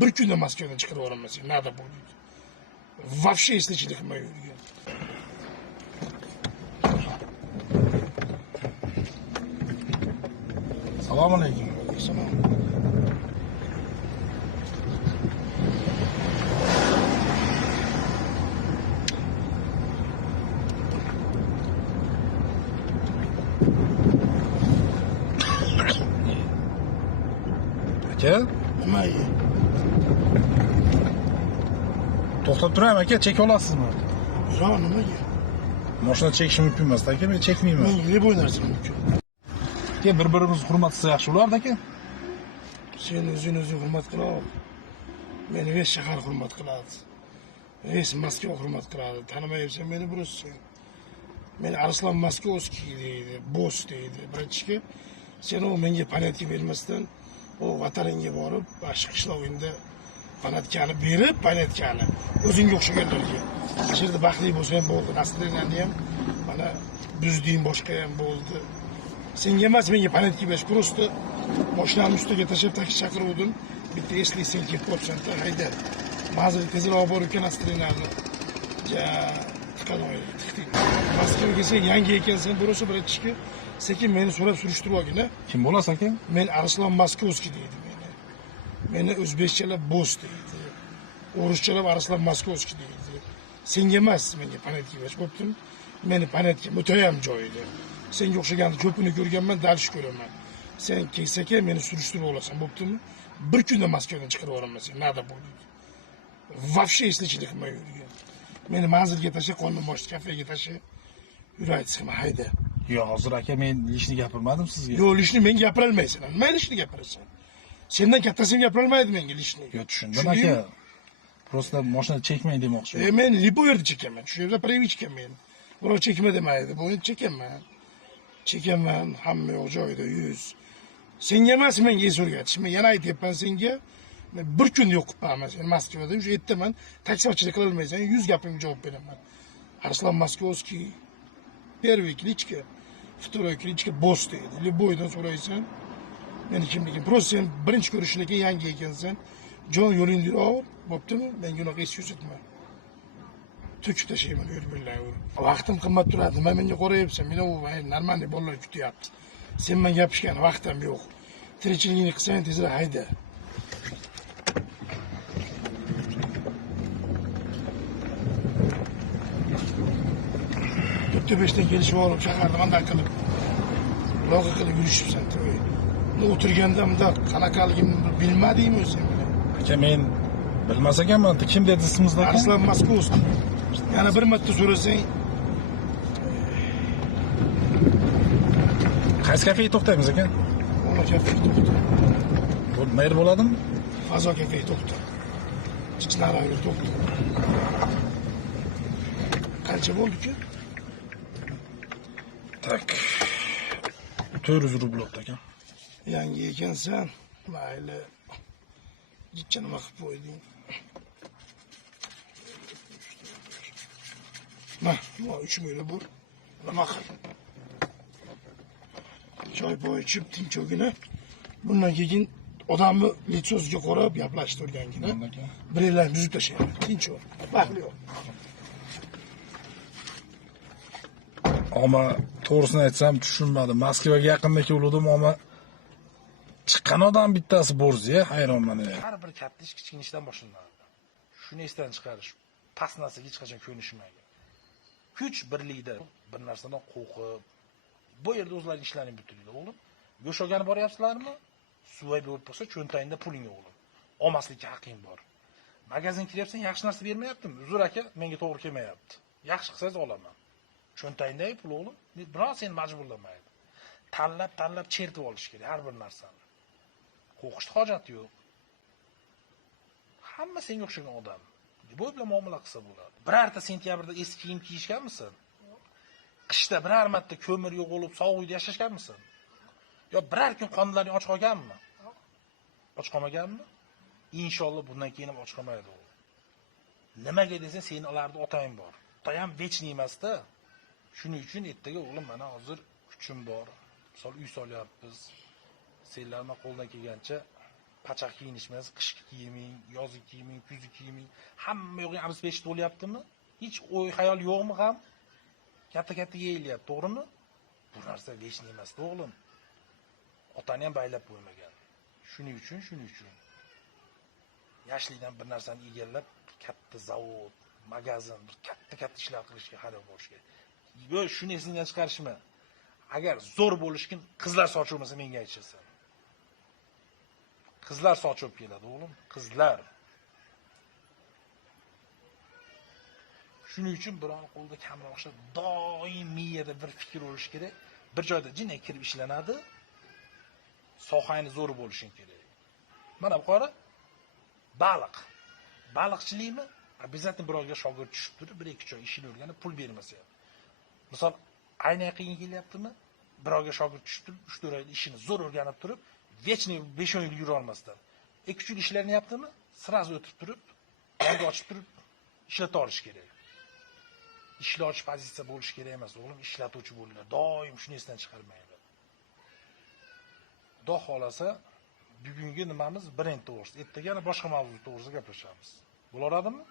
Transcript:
bir kunda Moskvadan chiqarib yuboraman sen. Nada bo'ldi. Вообще eslichilik qilmay yurgan. Assalomu alaykum. Salom. Aka, Nima ey? to'xtab turaymi aka, cheka olasizmi? Yo, nimaga? Mashina chekish mumkin emas aka, men chekmayman. Men nima bu narsa mumkin? Aka, bir-birimizni hurmat qilsa yaxshi bo'lardi aka. Sen o'zing hurmat qila ol. Meni ves shahar hurmat qiladi. Ves Moskva hurmat qiladi. Tanimayapsan meni burasi. Meni Arslan Moskovskiy deydi, boss deydi. Birinchiga sen o menga panatka bermasdan o vataningga borib, boshqa qishloqingda panatkani berib, panatkani o'zingga o'xshaganlarga. Shu yerda baxtli bo'lsang bo'ldi. Nasrlarni ham mana buzding boshqa ham bo'ldi. Senga emas menga panatka berish, просто mashinani ustiga tashlab taksi chaqiruvdim. Bitta esli sen ketib qolibsan-da, hayda. Ma'zil tezroq olib borib kanastrinlarni. Ja, tiqaloy, tiqding. Moskvaga sen yangi ekansan, burası birinchiga sekin meni so'rab surishtirib olgin-a. Kim bo'lasiz aka? Men Arslan Moskovskiy deydi meni. Meni o'zbekchalab boss deydi. O'ruschalab Arslan Moskovskiy deydi. Senga emas, menga panatka berish bo'ptimi? Meni panatka mutoyam joyida. Senga o'xshagan ko'pini ko'rganman, dalish ko'raman. Sen kelsa-ke meni surishtirib olasan, bo'ptimi? Bir kunda Moskvadan chiqarib yuboraman sen. Nada bo'ldi. Вообще eslichilik qilmay yurgan. Meni manzilga tasha, qonun bosh kafega tasha. Yuraytsizmi, hayda. Yo, hozir aka, men lishni gapirmadim sizga. Yo, lishni menga gapira olmaysan. Nima lishni gapirasan? Sendan kattasi gapira olmaydi menga lishni. Yo, tushundim aka. Prosta mashina chekmang demoqchiman. Men lipo yerda chekaman. Shu yerda privichka men. Birov chekma demaydi. Bu endi chekaman. Chekaman, hamma yo'q joyida 100. Senga emas menga es o'rgatish. Men yana aytyapman senga. Men bir kun yo'q qilibman sen Moskvada. O'sha yerdaman. Taksichilik qila olmaysan. 100 gapimga javob beraman. Arslan Moskovskiy первый кличка, второй кличка boss deydi. Liboydan so'raysan. Meni kimligim. Просто sen birinchi ko'rishdan keyin yangi ekansan. Jon yo'lingni ol, bo'ptimi? Menga unaqa es ko'rsatma. To'kib tashlayman billahi. Vaqtim qimmat turadi. Nima menga qarayapsan? Meni u normalniy bolalar kutyapti. Sen bilan gapishgan vaqtim yo'q. Tirikchiligingni qilsang tezroq hayda. Tepesinden gelişme olup shaharda manday qilib loqa qilib yurishibsan. O'tirgandamda qanaqaligimni bilmadingmi o'zing? Aka, men bilmas ekanman. Kim dedi ismingizni aka? Arslan Moskovskiy. Yana bir marta so'rasang, qaysi kafega to'xtaymiz aka? ona kafega to'xta. Bu mayr bo'ladimi? Fazo kafega to'xta. Chiqnaraga to'xta. Qancha bo'ldi-ku? Tak. 400 rubl oldu aka. Yangi ekansan, mayli. Gitcha nima qilib qo'yding? Mana, 3 ming bor. Nima qil? Choy poy ichib tinchogina. Bundan keyin odamni litsosiga qarab gaplashib turgangina. Biringlarni buzib tashlayman. Tinchog. Baxtli ol. Ama to'g'risini aytsam tushunmadim. Moskvaga yaqinda keldim, ama chiqqan odam bittasi borzi-ya, hayronman. Har bir katta ish kichkina ishdan boshlanadi. Shuni esdan chiqarish, past narsaga hech qachon ko'nishmaydi. Kuch birlikda bir narsadan qo'rqib, bu yerda o'zlaring ishlaring bitirdi, o'g'lim. Yo'shogani boryapsizlarmi? Suvay bo'lib bo'lsa, cho'ntagingda puling yo'g'lim. Olmaslikka haqqing bor. Magazin kiryapsan, yaxshi narsa bermayaptimi? Uzr aka, menga to'g'ri kelmayapti. Yaxshi qilsangiz olaman. Cho'ntagingdagi pul o'g'lim, biroq seni majburlamaydi. Tanlab chertib olish kerak har bir narsani. Qo'rqishni hojati yo'q. Hamma senga o'xshagan odam. Bu bilan muomala qilsa bo'ladi. Birorta sentyabrda eski kiyim kiyishganmisan? Qishda biror marta ko'mir yo'q bo'lib sovuq uyda yashashganmisan? Yo biror kun qonlaring och qolganmi? Och qolmaganmi? Inshaalloh bundan keyin ham och qolmaydi u. Nimaga desa, seni ularda otang bor. Ota ham vechniy emas-da. Shuning uchun ertaga o'g'lim mana hozir kuchim bor. Misol uy solyapmiz. Senlarning qo'ldan kelgancha pachak kiyinishimiz, qishki kiyiming, yozgi kiyiming, kuzgi kiyiming, hamma yo'g'ing обеспечить bo'lyaptimi? Hech o'y xayol yo'qmi ham? Katta-katta yeyilyapti, to'g'rimi? Bu narsa вечный emas, o'g'lim. Otani ham baylab qo'ymagan. Shuning uchun yoshlikdan bir narsani egallab, katta zavod, magazin, bir katta ishlar qilishga harakat bo'lish kerak. Bu shuni esingdan chiqarishma. Agar zo'r bo'lishkin qizlar sochi bo'lmasa menga aytishsan. Qizlar sochi olib keladi, o'g'lim, qizlar. Shuning uchun biron qo'lda kamroq ishlar, doim miyada bir fikr bo'lishi kerak. Bir joyda jinni kirib ishlanadi. Sohani zo'r bo'lishing kerak. Mana bu qora baliq. Baliqchilikmi? Обязательно birovga shogird tushib turib, 1-2 oy ishini o'rganib, pul bermasa ham. Misol, ayni qiyin kelyaptimi? Birovga shogird tushib turib, 3-4 oy ishini zo'r o'rganib turib, вечный 5 yil yura olmasdan. 2-3 yil ishlaryaptimi? Sразу o'tib turib, yangi ochib turib ishlata olish kerak. Ishlovchi pozitsiya bo'lish kerak emas, o'g'lim, ishlatuvchi bo'linglar. Doim shuni esdan chiqarmanglar. Xudo xolasa, bugungi nimamiz brend to'g'risida, ertaga yana boshqa mavzu to'g'risida gaplashamiz. Bo'laveradimi?